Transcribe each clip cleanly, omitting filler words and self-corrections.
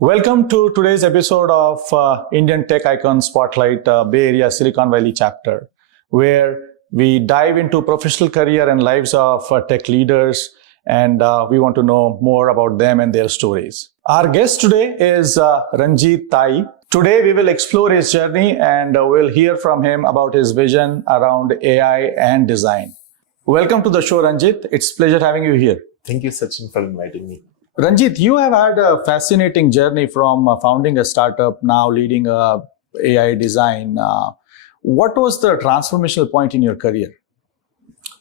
Welcome to today's episode of Indian Tech Icon Spotlight Bay Area Silicon Valley chapter, where we dive into professional career and lives of tech leaders, and we want to know more about them and their stories. Our guest today is Ranjeet Tayi. Today we will explore his journey and we'll hear from him about his vision around AI and design. Welcome to the show, Ranjeet. It's a pleasure having you here. Thank you, Sachin, for inviting me. Ranjeet, you have had a fascinating journey from founding a startup, now leading AI design. What was the transformational point in your career?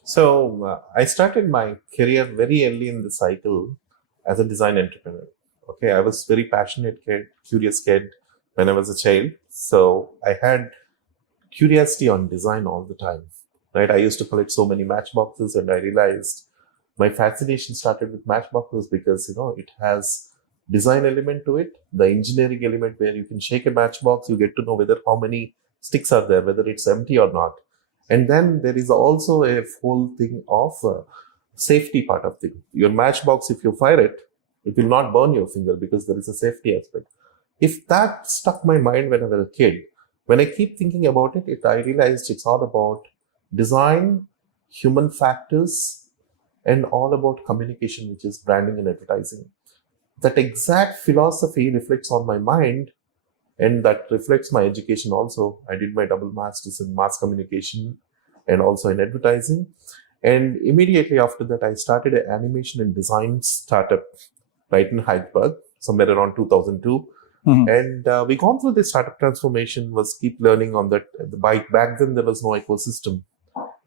So I started my career very early in the cycle as a design entrepreneur. Okay, I was very passionate kid, curious kid when I was a child. So I had curiosity on design all the time. Right, I used to collect so many matchboxes, and I realized my fascination started with matchboxes because it has design element to it, the engineering element where you can shake a matchbox, you get to know whether how many sticks are there, whether it's empty or not. And then there is also a whole thing of safety part of thing. Your matchbox, if you fire it, it will not burn your finger because there is a safety aspect. If that stuck my mind when I was a kid, when I keep thinking about it, I realized it's all about design, human factors, and all about communication, which is branding and advertising. That exact philosophy reflects on my mind, and that reflects my education also. I did my double master's in mass communication and also in advertising. And immediately after that, I started an animation and design startup right in Hyderabad, somewhere around 2002. Mm-hmm. And we gone through this startup transformation, was keep learning on that. Back then, there was no ecosystem.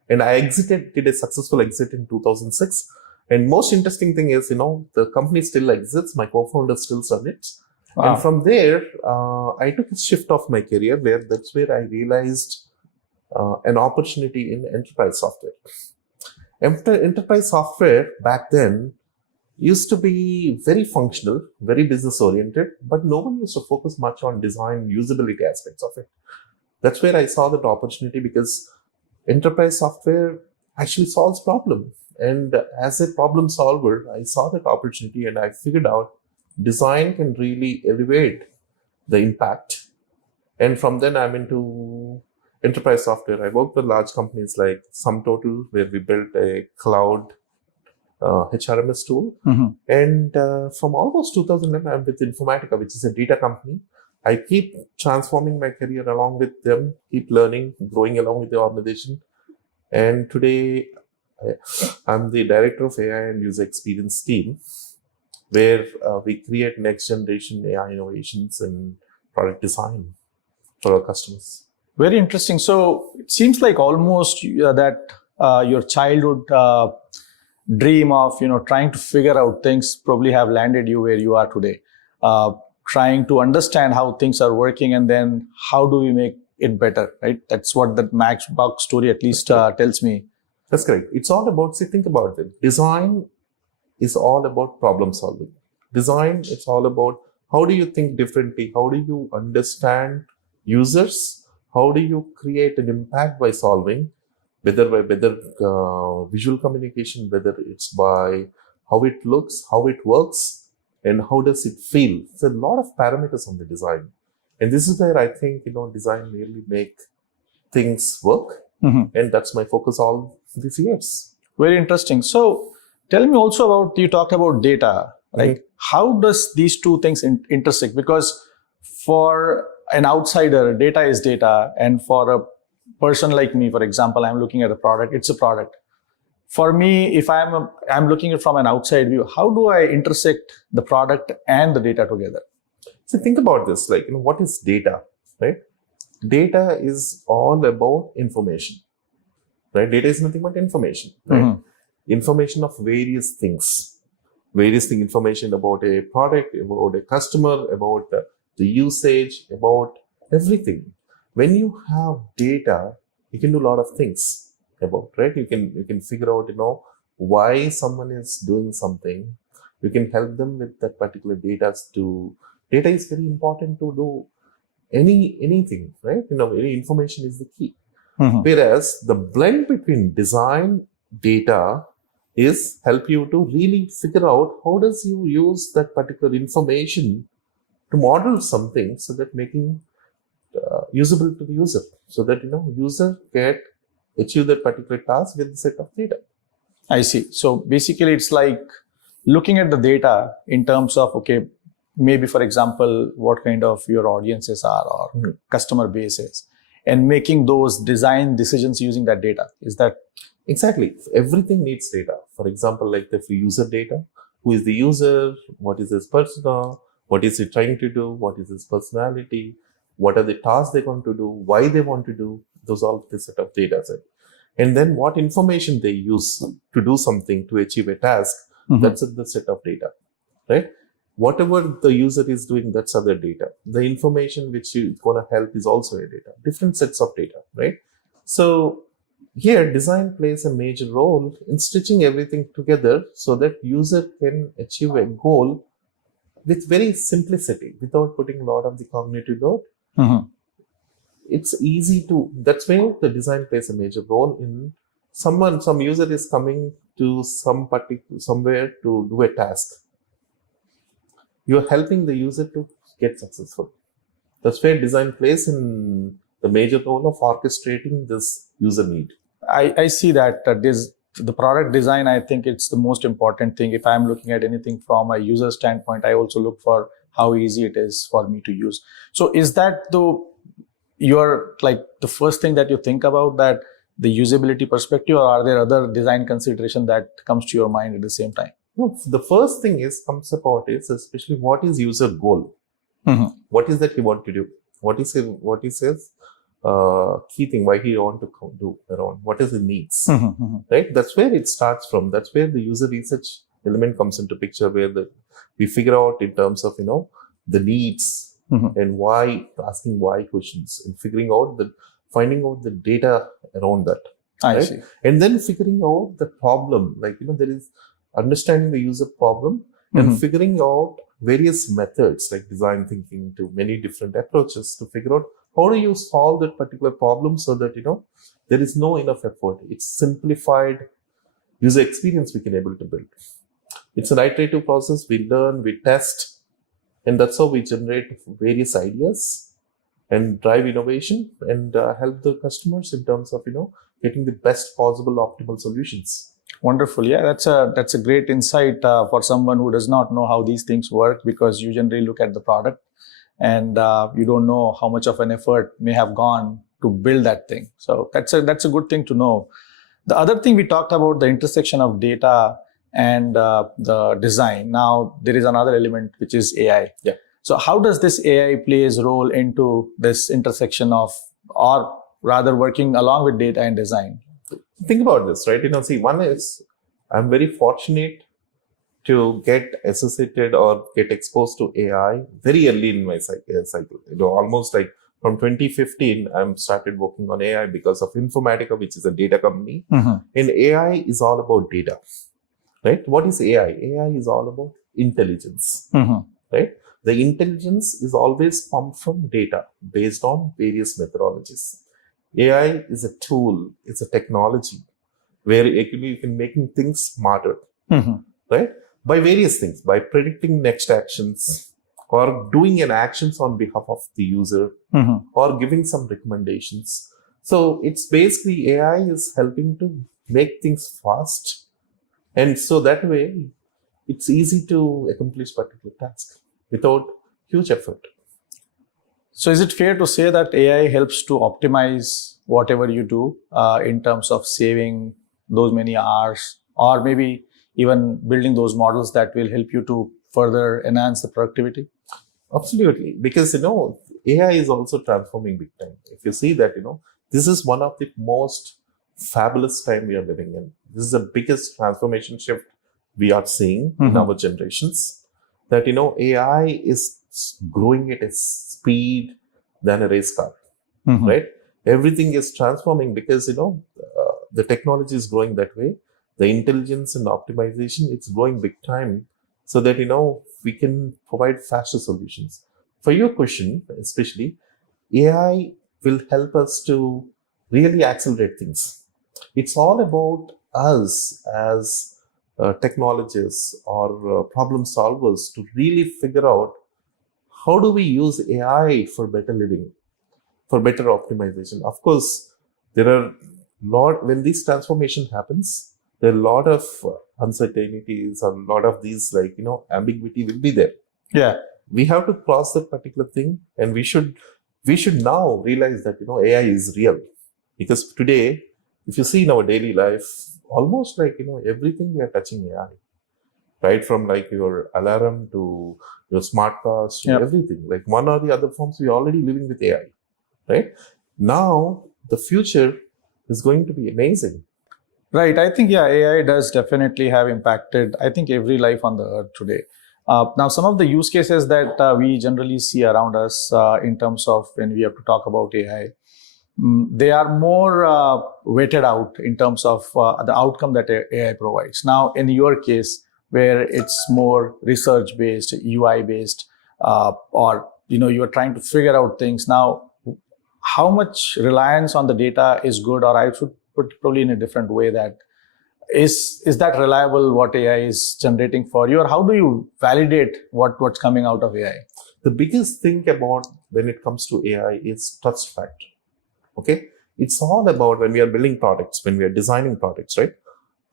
And I did a successful exit in 2006. And most interesting thing is, the company still exists. My co-founder still runs it. Wow. And from there, I took a shift of my career that's where I realized an opportunity in enterprise software. Enterprise software back then used to be very functional, very business oriented, but no one used to focus much on design usability aspects of it. That's where I saw that opportunity because enterprise software actually solves problem. And as a problem solver, I saw that opportunity and I figured out design can really elevate the impact. And from then I'm into enterprise software. I worked with large companies like SumTotal, where we built a cloud HRMS tool. Mm-hmm. And from almost 2011, I'm with Informatica, which is a data company. I keep transforming my career along with them, keep learning, growing along with the organization. And today, I'm the director of AI and user experience team, where we create next generation AI innovations and product design for our customers. Very interesting. So it seems like almost that your childhood dream of trying to figure out things probably have landed you where you are today. Trying to understand how things are working and then how do we make it better, right? That's what that matchbox story at least tells me. That's correct. It's all about, think about it. Design is all about problem solving. Design, it's all about how do you think differently? How do you understand users? How do you create an impact by solving? Whether visual communication, whether it's by how it looks, how it works, and how does it feel? It's a lot of parameters on the design. And this is where I think, design really make things work. Mm-hmm. And that's my focus all these years. Very interesting. So tell me also about, you talked about data, right? Mm-hmm. How does these two things intersect? Because for an outsider, data is data. And for a person like me, for example, I'm looking at a product, it's a product. For me, if I'm looking at it from an outside view, how do I intersect the product and the data together? So think about this, what is data, right? Data is all about information, right? Data is nothing but information, right? Mm-hmm. Information of various things, information about a product, about a customer, about the usage, about everything. When you have data, you can do a lot of things about, right? You can figure out, why someone is doing something. You can help them with that particular data. Data is very important to do anything, right? Any information is the key. Mm-hmm. Whereas the blend between design, data is help you to really figure out how does you use that particular information to model something so that making usable to the user, so that user can achieve that particular task with the set of data. I see. So basically, it's like looking at the data in terms of, okay, maybe for example, what kind of your audiences are or customer base is, and making those design decisions using that data. Is that exactly? Everything needs data. For example, like the user data. Who is the user? What is his persona? What is he trying to do? What is his personality? What are the tasks they want to do? Why they want to do? Those are the set of data set. And then what information they use to do something to achieve a task, that's the set of data, right? Whatever the user is doing, that's other data. The information which is going to help is also a data, different sets of data, right? So here design plays a major role in stitching everything together so that user can achieve a goal with very simplicity without putting a lot of the cognitive load. It's easy to, that's where the design plays a major role in some user is coming to somewhere to do a task. You're helping the user to get successful. That's where design plays in the major role of orchestrating this user need. I see that the product design, I think it's the most important thing. If I'm looking at anything from a user standpoint, I also look for how easy it is for me to use. So is that you're like the first thing that you think about, that the usability perspective, or are there other design consideration that comes to your mind at the same time? No, the first thing comes about is especially what is user goal? What is that he want to do? What is his key thing? Why he want to do around? What is the needs? Right? That's where it starts from. That's where the user research element comes into picture, where we figure out in terms of the needs. And why, asking why questions and finding out the data around that. I see. And then figuring out the problem, like, there is understanding the user problem and figuring out various methods like design thinking to many different approaches to figure out how do you solve that particular problem so that, there is no enough effort. It's simplified user experience we can able to build. It's an iterative process. We learn, we test, and that's how we generate various ideas and drive innovation and help the customers in terms of, getting the best possible optimal solutions. Wonderful. Yeah, that's a great insight for someone who does not know how these things work, because you generally look at the product and you don't know how much of an effort may have gone to build that thing. So that's a good thing to know. The other thing we talked about, the intersection of data and the design. Now there is another element, which is AI. Yeah. So how does this AI plays a role into this intersection of, or rather working along with data and design? Think about this, right? See, one is I'm very fortunate to get associated or get exposed to AI very early in my cycle. Almost like from 2015, I'm started working on AI because of Informatica, which is a data company. And AI is all about data, right? What is AI? AI is all about intelligence, right? The intelligence is always pumped from data based on various methodologies. AI is a tool, it's a technology where actually you can making things smarter, right? By various things, by predicting next actions or doing an actions on behalf of the user or giving some recommendations. So it's basically AI is helping to make things fast. And so that way it's easy to accomplish particular task without huge effort. So is it fair to say that AI helps to optimize whatever you do in terms of saving those many hours, or maybe even building those models that will help you to further enhance the productivity? Absolutely. Because, AI is also transforming big time. If you see that, this is one of the most fabulous time we are living in. This is the biggest transformation shift we are seeing in our generations. That, AI is growing at a speed than a race car, right? Everything is transforming because, the technology is growing that way. The intelligence and optimization, it's growing big time so that, we can provide faster solutions. For your question, especially, AI will help us to really accelerate things. It's all about us as technologists or problem solvers to really figure out how do we use AI for better living, for better optimization? Of course, there are when this transformation happens, there are a lot of uncertainties, a lot of these ambiguity will be there. Yeah. We have to cross that particular thing, and we should now realize that AI is real, because today, if you see in our daily life, almost everything we are touching AI, right from your alarm to your smart cars to everything, like one or the other forms, we are already living with AI, right? Now the future is going to be amazing. Right. I think, AI does definitely have impacted, I think, every life on the earth today. Now, some of the use cases that we generally see around us in terms of when we have to talk about AI, they are more weighted out in terms of the outcome that AI provides. Now, in your case, where it's more research based, UI based, or you're trying to figure out things. Now, how much reliance on the data is good, or I should put probably in a different way, that is that reliable what AI is generating for you, or how do you validate what's coming out of AI? The biggest thing about when it comes to AI is trust factor. Okay, it's all about when we are building products, when we are designing products, right?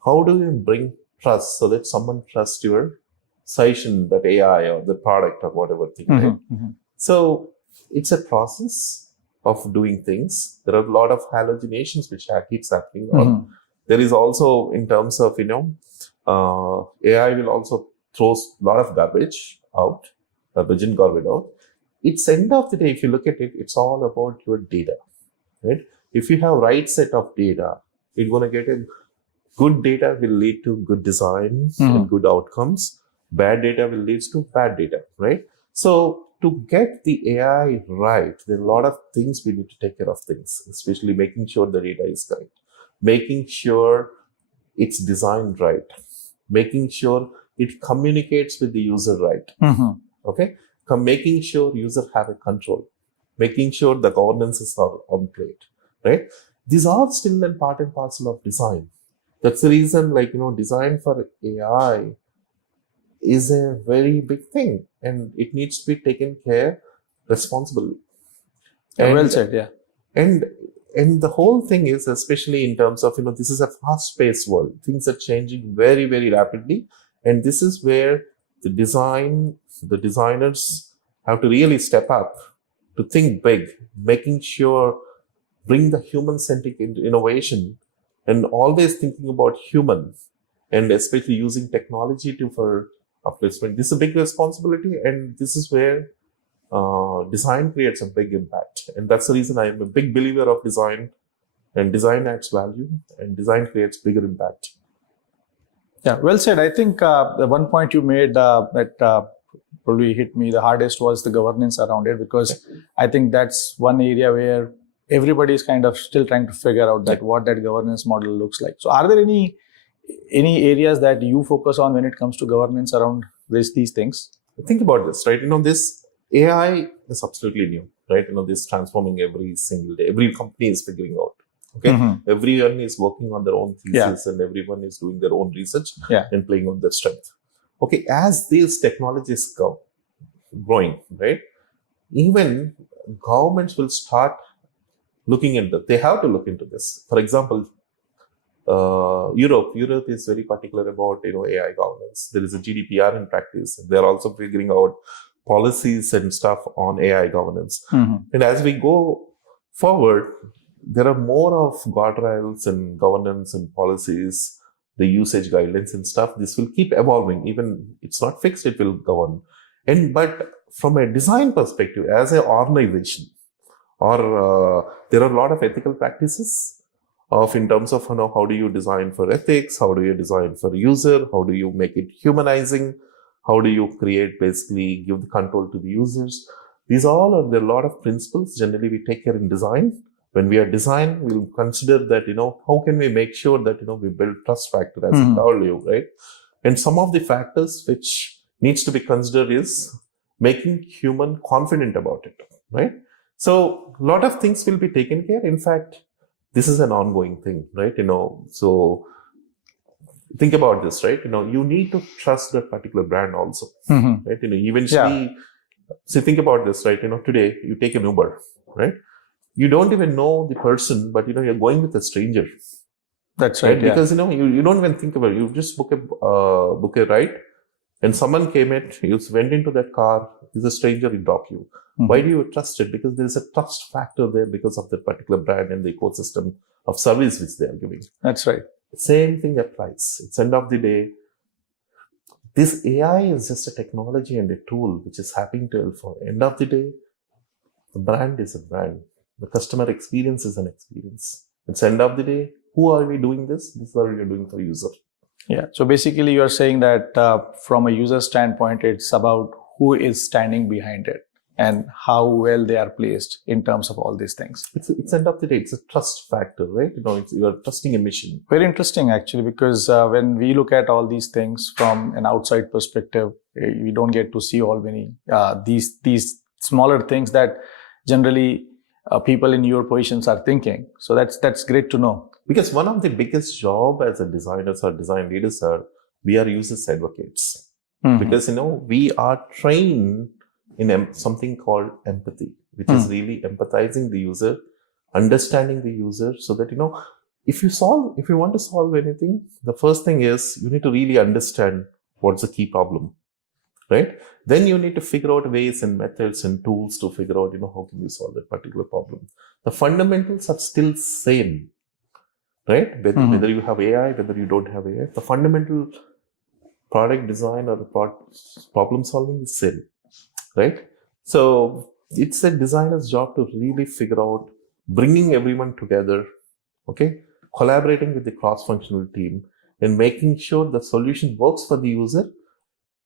How do you bring trust so that someone trusts your suggestion, that AI or the product or whatever thing, right? Mm-hmm. So it's a process of doing things. There are a lot of hallucinations which keeps happening. Mm-hmm. There is also, in terms of AI will also throw a lot of garbage out, garbage in, garbage out. It's end of the day, if you look at it, it's all about your data, right? If you have right set of data, you're going to get a good data will lead to good design and good outcomes. Bad data will lead to bad data, right? So to get the AI right, there are a lot of things we need to take care of things, especially making sure the data is correct, making sure it's designed right, making sure it communicates with the user right. Okay, making sure user have a control, making sure the governances are on plate, right? These are still a part and parcel of design. That's the reason, design for AI is a very big thing, and it needs to be taken care responsibly. Well said. Yeah. And the whole thing is, especially in terms of, this is a fast-paced world. Things are changing very, very rapidly. And this is where the designers have to really step up to think big, making sure, bring the human-centric innovation, and always thinking about human, and especially using technology for upliftment. This is a big responsibility, and this is where design creates a big impact. And that's the reason I am a big believer of design, and design adds value, and design creates bigger impact. Yeah, well said. I think the one point you made that probably hit me the hardest was the governance around it, because I think that's one area where everybody is kind of still trying to figure out that what that governance model looks like. So are there any areas that you focus on when it comes to governance around these things? Think about this, right? This AI is absolutely new, right? This transforming every single day. Every company is figuring out. Okay, everyone is working on their own thesis, and everyone is doing their own research and playing on their strength. Okay, as these technologies go growing, right? Even governments will start looking into. They have to look into this. For example, Europe is very particular about AI governance. There is a GDPR in practice. They're also figuring out policies and stuff on AI governance. And as we go forward, there are more of guardrails and governance and policies, the usage guidelines and stuff. This will keep evolving. Even it's not fixed, it will govern. But from a design perspective, as an organization, or there are a lot of ethical practices in terms of how do you design for ethics, how do you design for user, how do you make it humanizing, how do you basically give the control to the users. These all are there are a lot of principles generally we take care in design. When we are design, we'll consider that how can we make sure that we build trust factor, as I told you, right? And some of the factors which needs to be considered is making human confident about it, right? So a lot of things will be taken care. In fact, this is an ongoing thing, right? So think about this, right? You need to trust that particular brand also, right? Eventually So think about this, right? Today you take an Uber, right? You don't even know the person, but you're going with a stranger, That's right? right. Yeah. Because you don't even think about it. You just book a ride, and someone came in, you went into that car. He's a stranger. He dropped you. Why do you trust it? Because there is a trust factor there because of the particular brand and the ecosystem of service which they are giving. That's right. Same thing applies. It's end of the day. This AI is just a technology and a tool which is happening to help. For end of the day, the brand is a brand. The customer experience is an experience. It's end of the day. Who are we doing this? This is what we are doing for user. Yeah. So basically, you're saying that from a user standpoint, it's about who is standing behind it and how well they are placed in terms of all these things. It's end of the day. It's a trust factor, right? You're trusting a mission. Very interesting, actually, because when we look at all these things from an outside perspective, we don't get to see all many these smaller things that generally people in your positions are thinking. So that's great to know. Because one of the biggest job as a designers or design leaders we are users advocates. Because we are trained in something called empathy, which is really empathizing the user, understanding the user, so that if you want to solve anything, the first thing is you need to really understand what's the key problem, right? Then you need to figure out ways and methods and tools to figure out how can you solve that particular problem. The fundamentals are still same, right? Whether you have AI, whether you don't have AI, the fundamental product design or the problem solving is same, right? So it's a designer's job to really figure out bringing everyone together, okay, collaborating with the cross-functional team and making sure the solution works for the user,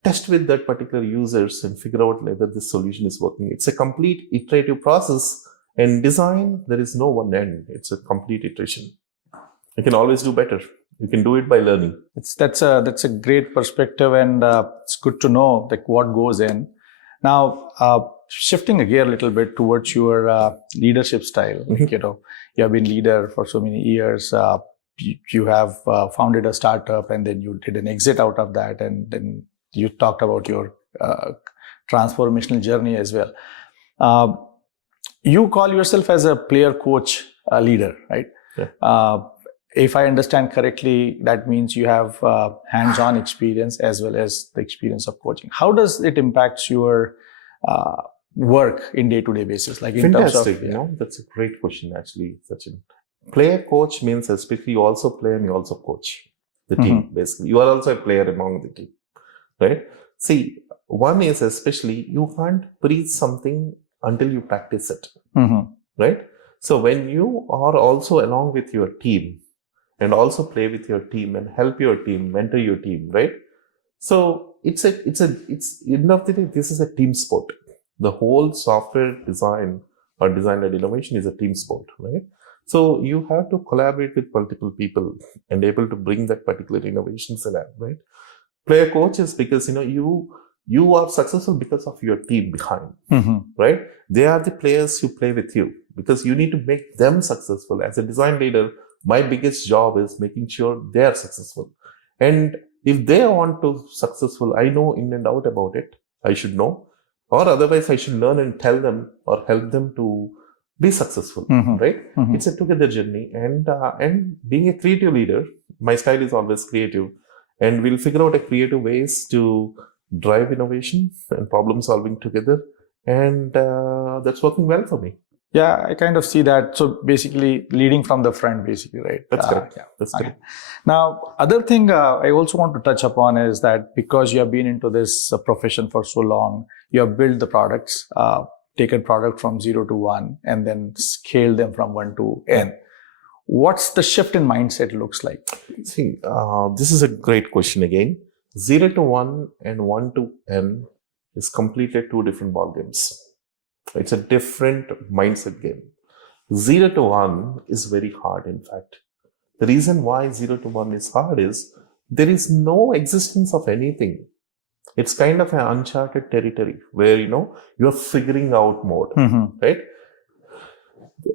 test with that particular users and figure out whether this solution is working. It's a complete iterative process. In design, there is no one end. It's a complete iteration. You can always do better. You can do it by learning. That's a great perspective, and it's good to know like what goes in. Now, shifting a gear a little bit towards your leadership style. You have been leader for so many years. You have founded a startup, and then you did an exit out of that, and then you talked about your transformational journey as well. You call yourself as a player coach leader, right? Yeah. If I understand correctly, that means you have hands-on experience as well as the experience of coaching. How does it impact your work in day-to-day basis? Like in Fantastic. terms of, That's a great question, actually, Sachin. Player coach means especially you also play and you also coach the team, basically. You are also a player among the team, right? See, one is especially you can't preach something until you practice it, right? So when you are also along with your team and also play with your team and help your team, mentor your team, right? So it's end of the day, this is a team sport. The whole software design or design-led innovation is a team sport, right? So you have to collaborate with multiple people and able to bring that particular innovations in, right? Player coaches, because you are successful because of your team behind, right? They are the players who play with you because you need to make them successful. As a design leader, my biggest job is making sure they are successful. And if they want to successful, I know in and out about it. I should know, or otherwise I should learn and tell them or help them to be successful, right? It's a together journey. And being a creative leader, my style is always creative. And we'll figure out a creative ways to drive innovation and problem solving together. And that's working well for me. Yeah, I kind of see that. So basically leading from the front, basically, right? That's correct. Yeah. That's correct. Now, other thing I also want to touch upon is that because you have been into this profession for so long, you have built the products, taken product from 0 to 1, and then scaled them from 1 to N. What's the shift in mindset looks like? See, this is a great question again. 0 to 1 and 1 to N is completely two different ball games. It's a different mindset game. 0 to 1 is very hard, in fact. The reason why 0 to 1 is hard is there is no existence of anything. It's kind of an uncharted territory where, you're figuring out mode, right?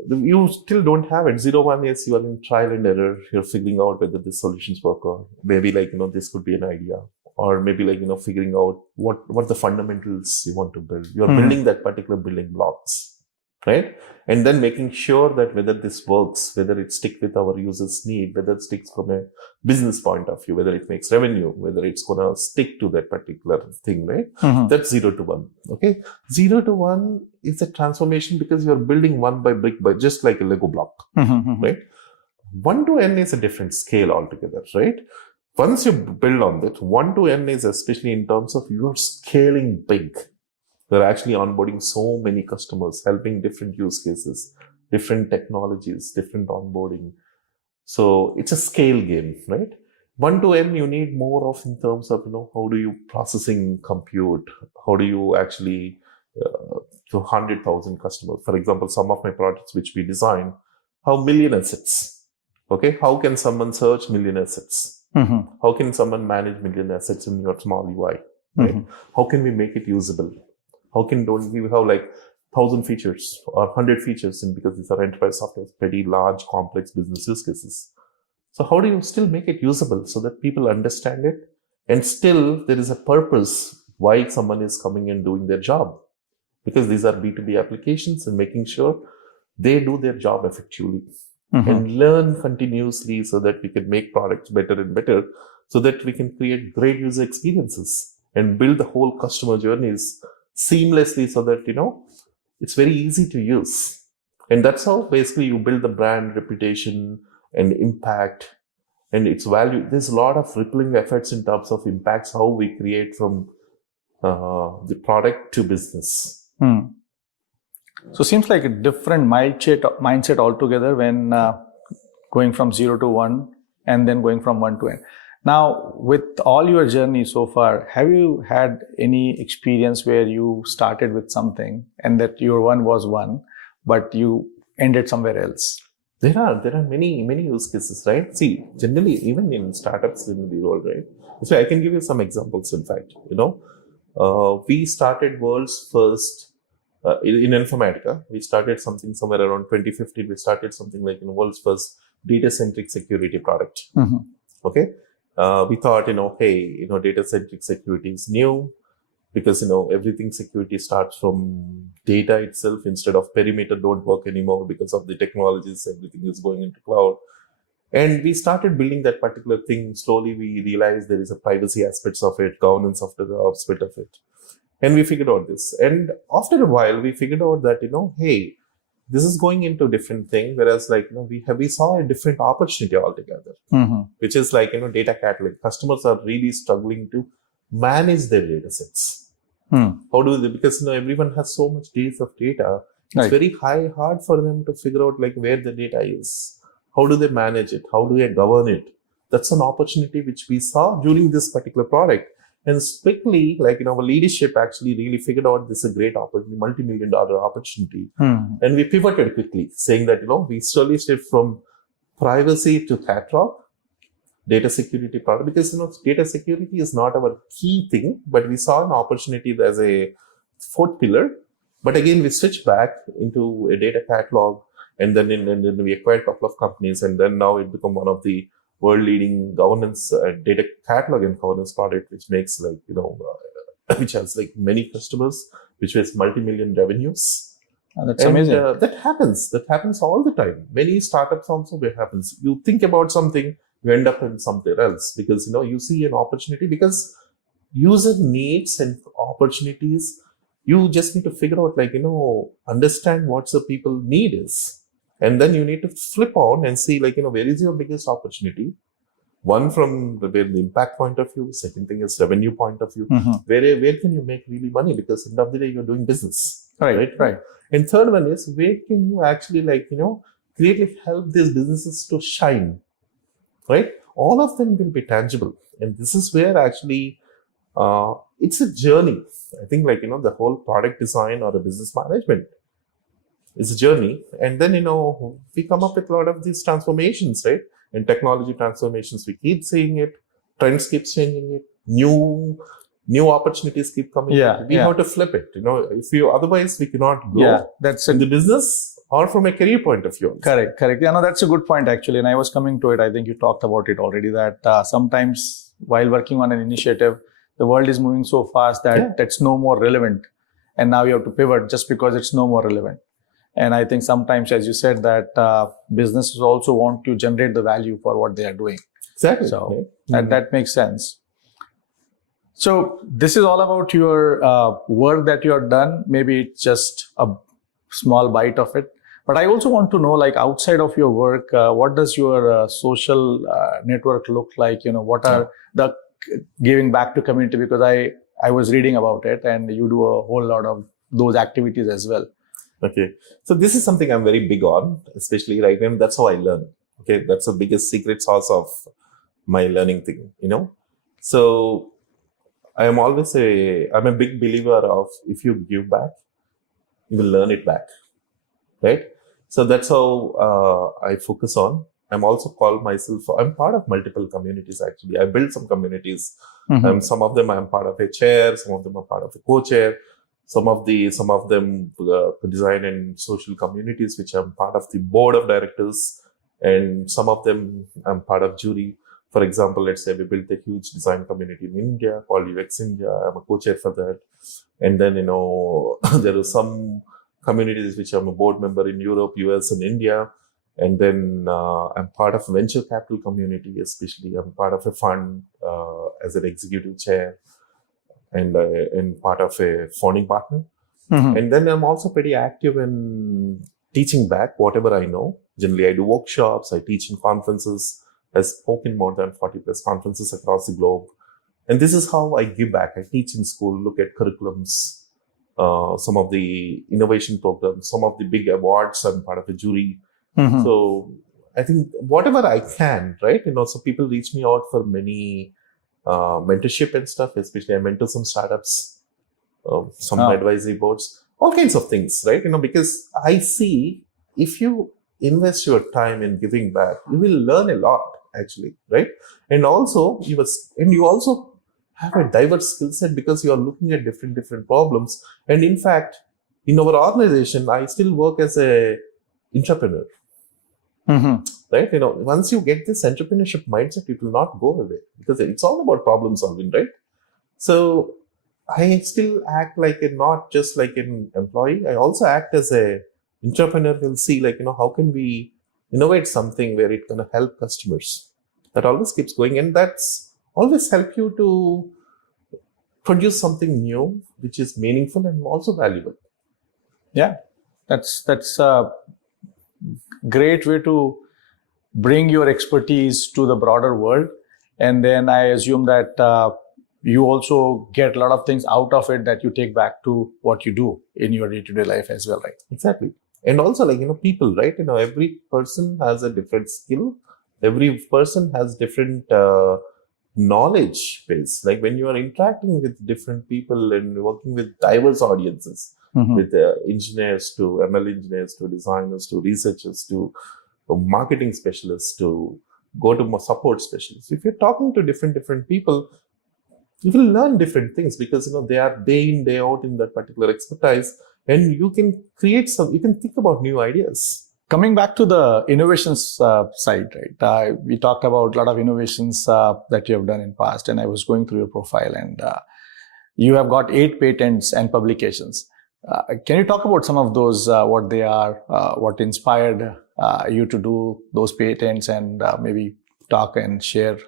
You still don't have it. 0, 1 is you are in trial and error. You're figuring out whether the solutions work or maybe this could be an idea. or maybe like, figuring out what the fundamentals you want to build. You're Mhm. building that particular building blocks, right? And then making sure that whether this works, whether it sticks with our users' need, whether it sticks from a business point of view, whether it makes revenue, whether it's going to stick to that particular thing, right? Mhm. That's 0 to 1. Okay. 0 to 1 is a transformation because you're building one by brick by just like a Lego block, Mhm. right? 1 to N is a different scale altogether, right? Once you build on that, 1 to N is especially in terms of you're scaling big. They're actually onboarding so many customers, helping different use cases, different technologies, different onboarding. So it's a scale game, right? 1 to N, you need more of in terms of, how do you processing compute? How do you actually, to 100,000 customers? For example, some of my projects which we design, how million assets. Okay. How can someone search million assets? Mhm. How can someone manage million assets in your small UI? Right? Mhm. How can we make it usable? How can don't we have like 1,000 features or 100 features in, because these are enterprise software, pretty large, complex business use cases. So how do you still make it usable so that people understand it and still there is a purpose why someone is coming and doing their job? Because these are B2B applications and making sure they do their job effectively Mhm. and learn continuously so that we can make products better and better, so that we can create great user experiences and build the whole customer journeys seamlessly so that, it's very easy to use. And that's how basically you build the brand reputation and impact and its value. There's a lot of rippling effects in terms of impacts, how we create from the product to business. Hmm. So seems like a different mindset altogether when going from 0 to 1 and then going from 1 to N. Now, with all your journey so far, have you had any experience where you started with something and that your 1 was 1, but you ended somewhere else? There are many use cases, right? See, generally, even in startups in the world, right? So I can give you some examples. In fact, we started world's first in Informatica. We started something somewhere around 2015. We started something like world's first data-centric security product. Mm-hmm. Okay, we thought, hey, data-centric security is new, because everything security starts from data itself. Instead of perimeter don't work anymore because of the technologies, everything is going into cloud. And we started building that particular thing. Slowly we realized there is a privacy aspects of it, governance of the aspect of it, and we figured out this. And after a while we figured out that hey, this is going into a different thing, whereas like we saw a different opportunity altogether. Mm-hmm. Which is like data catalog. Customers are really struggling to manage their data sets. How do they? Because everyone has so much days of data. It's Right. very hard for them to figure out like where the data is. How do they manage it? How do they govern it? That's an opportunity which we saw during this particular product. And quickly, like our leadership actually really figured out this is a great opportunity, multi-million-dollar opportunity. And we pivoted quickly, saying that we slowly shift from privacy to catalog, data security product, because data security is not our key thing, but we saw an opportunity as a fourth pillar. But again, we switched back into a data catalog, and then we acquired a couple of companies, and then now it become one of the world leading governance data catalog and governance product, which makes like which has like many customers, which has multi-million revenues. That's amazing. That happens all the time. Many startups also, where happens. You think about something, you end up in something else, because you see an opportunity, because user needs and opportunities, you just need to figure out like understand what the people need is, and then you need to flip on and see like where is your biggest opportunity. One from the impact point of view, second thing is revenue point of view. Where can you make really money, because end of the day you're doing business, right? And third one is, where can you actually like creatively help these businesses to shine, right? All of them will be tangible, and this is where actually it's a journey. I think like the whole product design or the business management is a journey, and then we come up with a lot of these transformations, right? And technology transformations, we keep seeing it, trends keep changing it, new opportunities keep coming. We have to flip it. If you otherwise we cannot grow in the business or from a career point of view. Correct. Yeah, no, that's a good point actually. And I was coming to it. I think you talked about it already, that sometimes while working on an initiative, the world is moving so fast that it's no more relevant. And now you have to pivot just because it's no more relevant. And I think sometimes, as you said, that businesses also want to generate the value for what they are doing. Exactly. So that makes sense. So this is all about your work that you have done. Maybe it's just a small bite of it. But I also want to know, like outside of your work, what does your social network look like? What are the giving back to community? Because I was reading about it, and you do a whole lot of those activities as well. Okay. So this is something I'm very big on, especially right now. That's how I learn. Okay. That's the biggest secret sauce of my learning thing, So I'm a big believer of if you give back, you will learn it back. Right. So that's how I focus on. I'm also I'm part of multiple communities actually. I built some communities. Some of them I'm part of a chair, some of them are part of a co-chair. Some of them design and social communities, which I'm part of the board of directors, and some of them I'm part of jury. For example, let's say we built a huge design community in India called UX India. I'm a co-chair for that. And then, there are some communities which I'm a board member in Europe, US, and India. And then I'm part of a venture capital community, especially I'm part of a fund as an executive chair. And part of a founding partner. And then I'm also pretty active in teaching back whatever I know. Generally, I do workshops, I teach in conferences. I spoke in more than 40 plus conferences across the globe. And this is how I give back. I teach in school, look at curriculums, some of the innovation programs, some of the big awards. I'm part of a jury. So I think whatever I can, right? So people reach me out for many mentorship and stuff, especially I mentor some startups, some advisory boards, all kinds of things, right? Because I see if you invest your time in giving back, you will learn a lot actually, right? And also you also have a diverse skill set because you are looking at different problems. And in fact, in our organization, I still work as a entrepreneur. Right? Once you get this entrepreneurship mindset, it will not go away because it's all about problem solving, right? So I still act not just like an employee. I also act as a entrepreneur. Will see how can we innovate something where it's going to help customers. That always keeps going, and that's always help you to produce something new, which is meaningful and also valuable. Yeah, that's a great way to bring your expertise to the broader world. And then I assume that you also get a lot of things out of it that you take back to what you do in your day-to-day life as well, right? Exactly. And also people, right? Every person has a different skill. Every person has different knowledge base. Like when you are interacting with different people and working with diverse audiences, with engineers to ML engineers to designers to researchers to marketing specialists to go to support specialists. If you're talking to different people, you will learn different things because they are day in, day out in that particular expertise, and you can you can think about new ideas. Coming back to the innovations side, right? We talked about a lot of innovations that you have done in past, and I was going through your profile, and you have got 8 patents and publications. Can you talk about some of those, what they are, what inspired you to do those patents, and maybe talk and share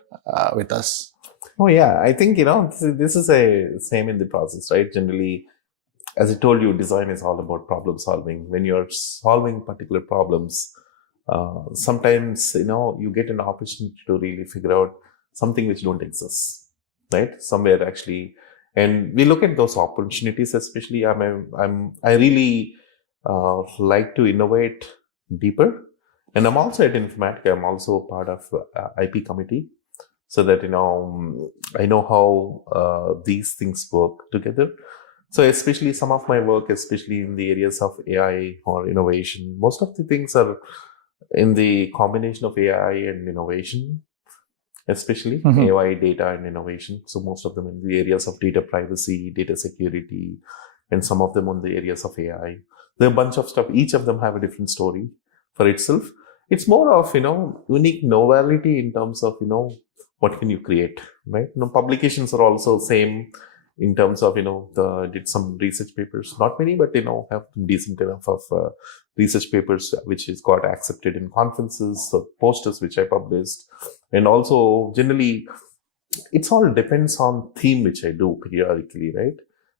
with us? Oh yeah, I think this is a same in the process, right? Generally, as I told you, design is all about problem solving. When you're solving particular problems, sometimes you get an opportunity to really figure out something which don't exist, right? Somewhere actually, and we look at those opportunities. Especially, I really like to innovate deeper, and I'm also at Informatica. I'm also part of IP committee, so that I know how these things work together. So especially some of my work, especially in the areas of AI or innovation, most of the things are in the combination of AI and innovation, especially AI, data and innovation. So most of them in the areas of data privacy, data security, and some of them on the areas of AI. There are a bunch of stuff. Each of them have a different story for itself. It's more of, unique novelty in terms of, what can you create, right? Publications are also same in terms of, did some research papers, not many, but, have decent enough of research papers, which is got accepted in conferences, so posters which I published. And also generally, it's all depends on theme which I do periodically, right?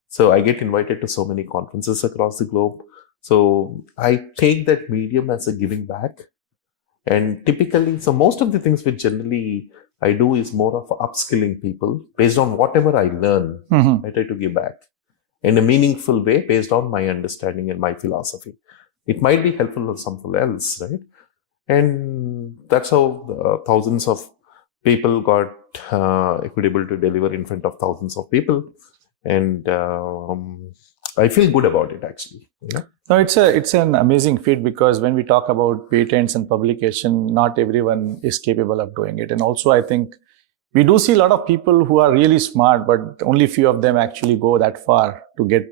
So I get invited to so many conferences across the globe. So I take that medium as a giving back. And typically, so most of the things which generally I do is more of upskilling people based on whatever I learn. I try to give back in a meaningful way based on my understanding and my philosophy. It might be helpful to someone else, right? And that's how thousands of people got equitable to deliver in front of thousands of people. And I feel good about it, actually. No, it's an amazing feat, because when we talk about patents and publication, not everyone is capable of doing it. And also, I think we do see a lot of people who are really smart, but only few of them actually go that far to get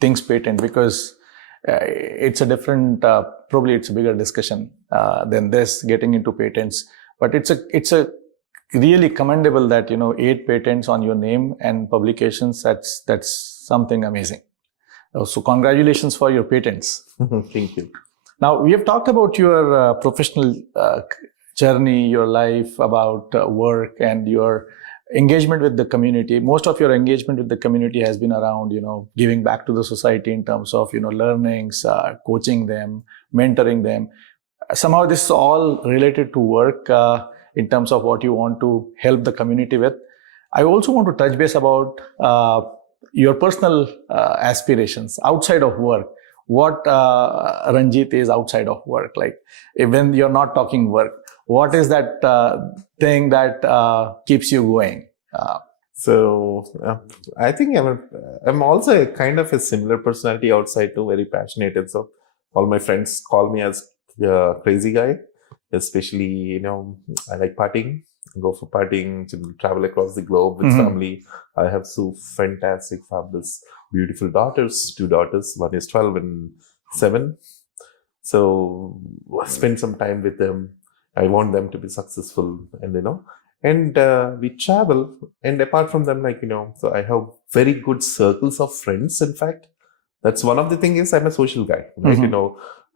things patent, because it's a different, probably it's a bigger discussion than this, getting into patents. But it's a really commendable that 8 patents on your name and publications. That's something amazing. So congratulations for your patents. Thank you. Now, we have talked about your professional journey, your life, about work and your engagement with the community. Most of your engagement with the community has been around, giving back to the society in terms of, learnings, coaching them, mentoring them. Somehow this is all related to work in terms of what you want to help the community with. I also want to touch base about your personal aspirations outside of work. What Ranjeet is outside of work, like when you're not talking work, what is that thing that keeps you going? So I think I'm also a kind of a similar personality outside too, very passionate. And so all my friends call me as a crazy guy, especially, I like partying. Go for partying, to travel across the globe with family. I have 2 fantastic, fabulous, beautiful daughters, 2 daughters. One is 12 and 7. So I spend some time with them. I want them to be successful, and we travel. And apart from them, so I have very good circles of friends. In fact, that's one of the things is I'm a social guy, right?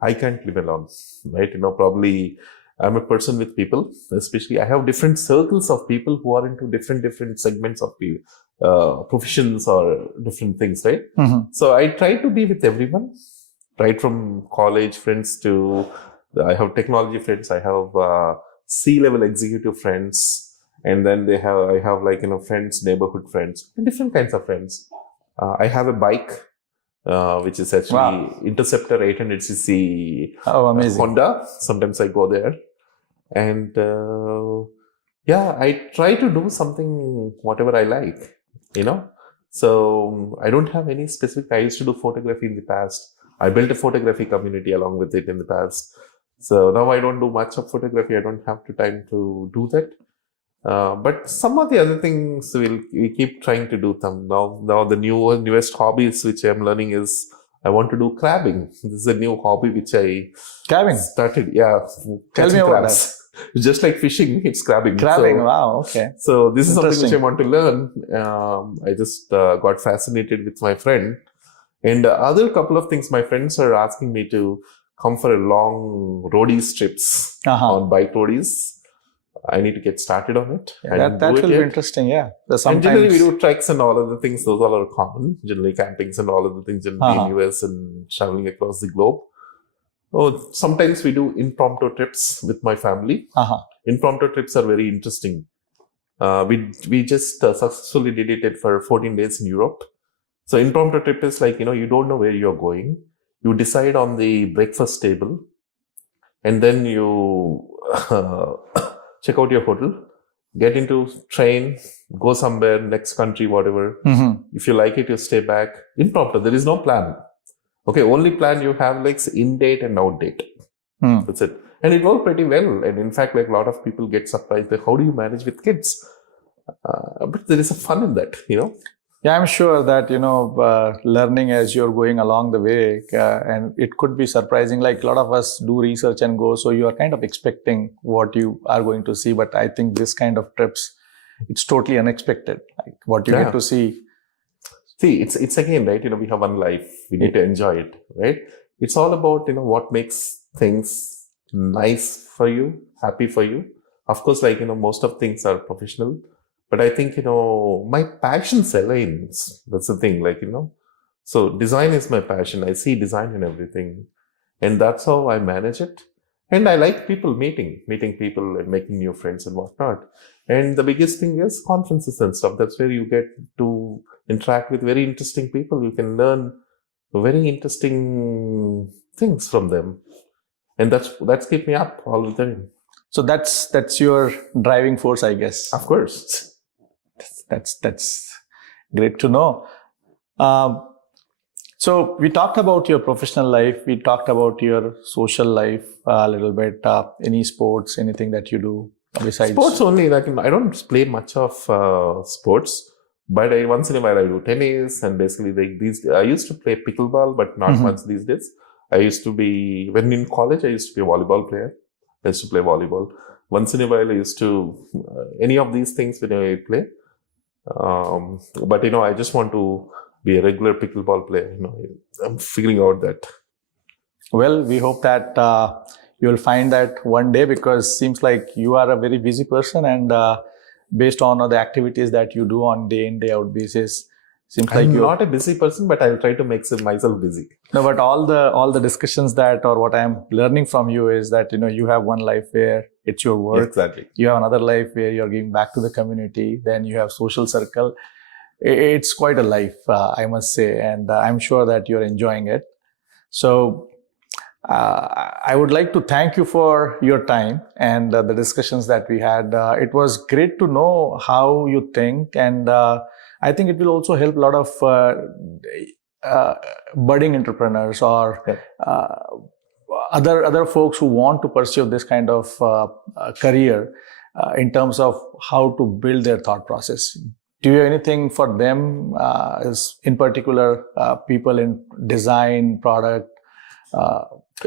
I can't live alone, right? Probably I'm a person with people, especially I have different circles of people who are into different segments of professions or different things, right? So I try to be with everyone, right from college friends to, I have technology friends, I have C-level executive friends, and then I have friends, neighborhood friends, and different kinds of friends. I have a bike, which is actually Interceptor 800cc Honda. Sometimes I go there. And I try to do something, whatever I like, So I don't have any specific, I used to do photography in the past. I built a photography community along with it in the past. So now I don't do much of photography. I don't have the time to do that. But some of the other things we keep trying to do them. Now the newest hobbies which I'm learning is I want to do crabbing. This is a new hobby which I started. Yeah. Tell me about that. Just like fishing, it's crabbing. Wow, okay. So this is something which I want to learn. I just got fascinated with my friend. And other couple of things, my friends are asking me to come for a long roadies trips on bike roadies. I need to get started on it. Yeah, that will be interesting, yeah. And generally we do treks and all of the things, those all are common. Generally campings and all of the things in the US and traveling across the globe. Sometimes we do impromptu trips with my family. Impromptu trips are very interesting. We just successfully did it for 14 days in Europe. So impromptu trip is like, you don't know where you're going. You decide on the breakfast table and then you check out your hotel, get into train, go somewhere, next country, whatever. If you like it, you stay back. Impromptu, there is no plan. Okay, only plan you have like in date and out date. That's it. And it worked pretty well. And in fact, like a lot of people get surprised, like, how do you manage with kids? But there is a fun in that, Yeah, I'm sure that, learning as you're going along the way, and it could be surprising. Like a lot of us do research and go, so you are kind of expecting what you are going to see. But I think this kind of trips it's totally unexpected. Like what you Yeah. get to see. See, it's again, right? We have one life. We need to enjoy it, right? It's all about, what makes things nice for you, happy for you. Of course, like, most of things are professional, but I think, my passion aligns. That's the thing, like, so design is my passion. I see design in everything, and that's how I manage it. And I like people meeting people and making new friends and whatnot. And the biggest thing is conferences and stuff. That's where you get to interact with very interesting people. You can learn very interesting things from them, and that's keep me up all the time. So that's your driving force, I guess. Of course. That's great to know. So we talked about your professional life. We talked about your social life a little bit. Any sports, anything that you do besides Sports only. Like, I don't play much of sports, but once in a while I do tennis, and basically I used to play pickleball, but not much these days. When in college, I used to be a volleyball player. I used to play volleyball. Once in a while, I used to any of these things when I play. But I just want to be a regular pickleball player. I'm figuring out that. Well, we hope that you'll find that one day, because seems like you are a very busy person, and based on the activities that you do on day in day out basis, seems like I'm you're not a busy person, but I'll try to make myself busy. no. But all the discussions that, or what I'm learning from you, is that you have one life where it's your work. Exactly. You have another life where you're giving back to the community. Then you have social circle. It's quite a life, I must say, and I'm sure that you're enjoying it. So I would like to thank you for your time and the discussions that we had. It was great to know how you think, and I think it will also help a lot of budding entrepreneurs or other folks who want to pursue this kind of career in terms of how to build their thought process. Do you have anything for them, in particular, people in design, product,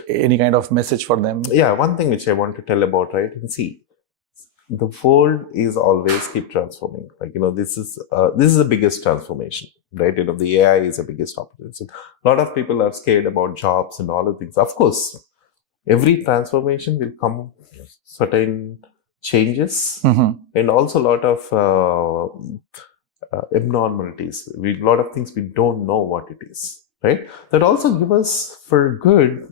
any kind of message for them? Yeah, one thing which I want to tell about, right? And see, the world is always keep transforming. Like, this is the biggest transformation, right? The AI is the biggest opportunity. A lot of people are scared about jobs and all of things. Of course, every transformation will come certain changes, and also a lot of abnormalities. A lot of things we don't know what it is, right? That also give us for good.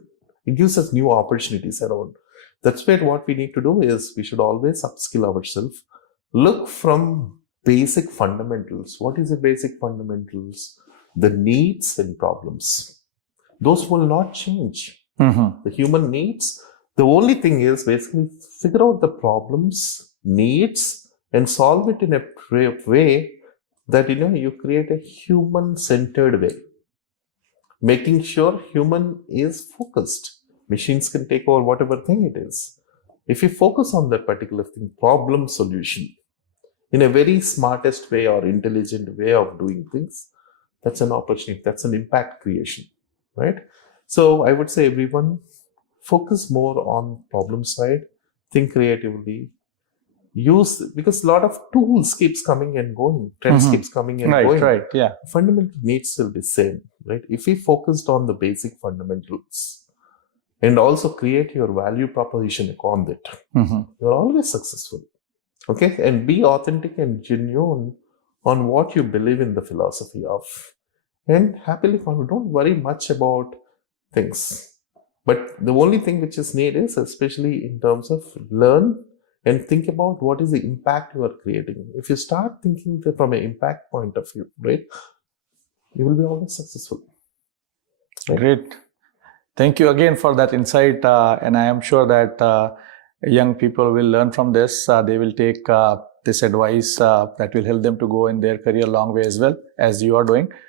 It gives us new opportunities around. That's where what we need to do is we should always upskill ourselves. Look from basic fundamentals. What is the basic fundamentals? The needs and problems. Those will not change. The human needs. The only thing is basically figure out the problems, needs, and solve it in a way that you create a human-centered way, making sure human is focused. Machines can take over whatever thing it is. If you focus on that particular thing, problem solution, in a very smartest way or intelligent way of doing things, that's an opportunity. That's an impact creation, right? So I would say everyone focus more on problem side, think creatively, because a lot of tools keeps coming and going, trends keeps coming and going. Right, yeah. Fundamental needs still the same, right? If we focused on the basic fundamentals and also create your value proposition on that, you're always successful. Okay, and be authentic and genuine on what you believe in the philosophy of, and happily don't worry much about things. But the only thing which is needed is, especially in terms of learn and think about what is the impact you are creating. If you start thinking from an impact point of view, right, you will be always successful. Right? Great. Thank you again for that insight. And I am sure that young people will learn from this. They will take this advice that will help them to go in their career long way as well, as you are doing.